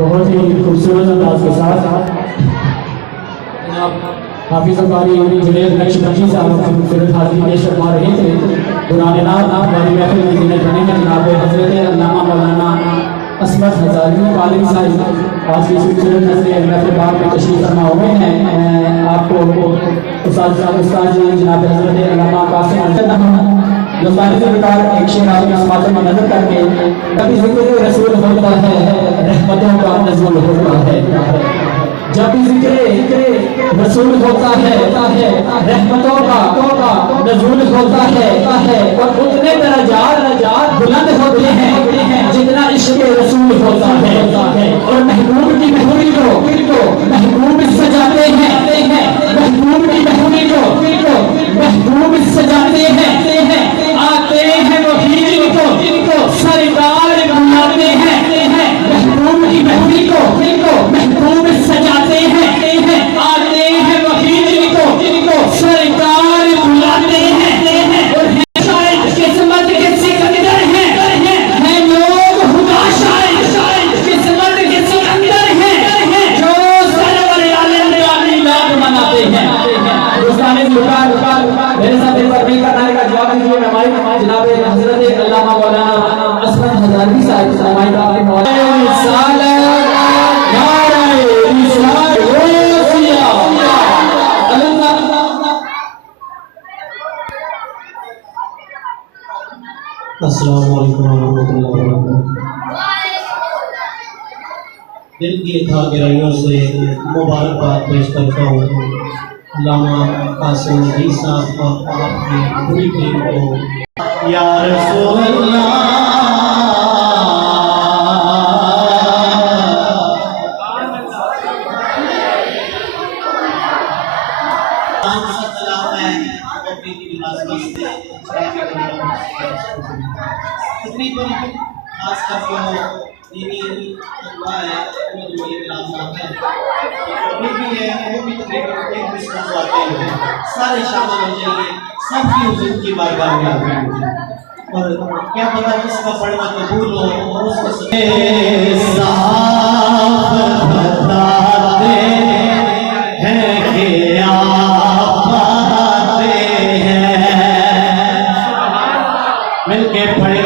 बहुत ही खूबसूरत अंदाज के साथ हाफिज कारी जुनेद नक्शबंदी साहब खूबसूरत हाजिरी पेश फरमा रहे थे। दुराने नाम हमारी महफिल में जिन्हें बनेंगे जनाब हजरत अल्लामा मौलाना असमत हजारी कालिम साहिब आज की खूबसूरत नजर महफिल बाग में तशरीफ फरमा हुए हैं। आपको उस्ताद जनाब हजरत अल्लामा कासिम दोस्तानी से बेकार एक शेर आपके समातों में नजर करके कभी जिक्र रसूल होता है रहमतों का नज़ुल होता है। जब भी जिक्र रसूल होता है रहमतों का नज़ुल होता है और उतने दरजात बुलंद होते हैं जितना इश्क़ रसूल होता है। और महबूब की महबूबी को महबूब सजाते हैं, महबूब की महबूबी को महबूब सजाते हैं। आते हैं वो जिनको सरकार बुलाते हैं, महबूब की महबूबी को महबूब सजाते हैं। आते हैं वो जिनको सरकार बुलाते हैं। और शायद किस्मत के सिकंदर हैं लोग, खुदा शायद किस्मत के सिकंदर हैं जो सरवर आलम याद मनाते हैं। दोस्तानी मेरे साथ एक बार मिलकर नारे का जवाब दीजिए। मैं हमारी जनाब हजरत अल्लामा मौलाना असमत हजारी साहब हमारी आपके अस्सलाम वालेकुम रहमतुल्लाहि व बरकातहू। दिल की था गहराइयों से मुबारकबाद पेश करता हूँ अल्लामा कासिम जी साहब और आपकी पूरी टीम को। या रसूल अल्लाह तकरीबन खास करके दीनी अल्लाह है वो ये मिलाप है फिर भी है वो भी तकरीबन एक मिसरा आते हैं सारे शामिल हो जाइए सबकी हुजूर की बारगाह में आते हैं। और क्या पता किसका पढ़ना कबूल हो और उसको साफ बताते हैं कि आप आते हैं मिलके पढ़े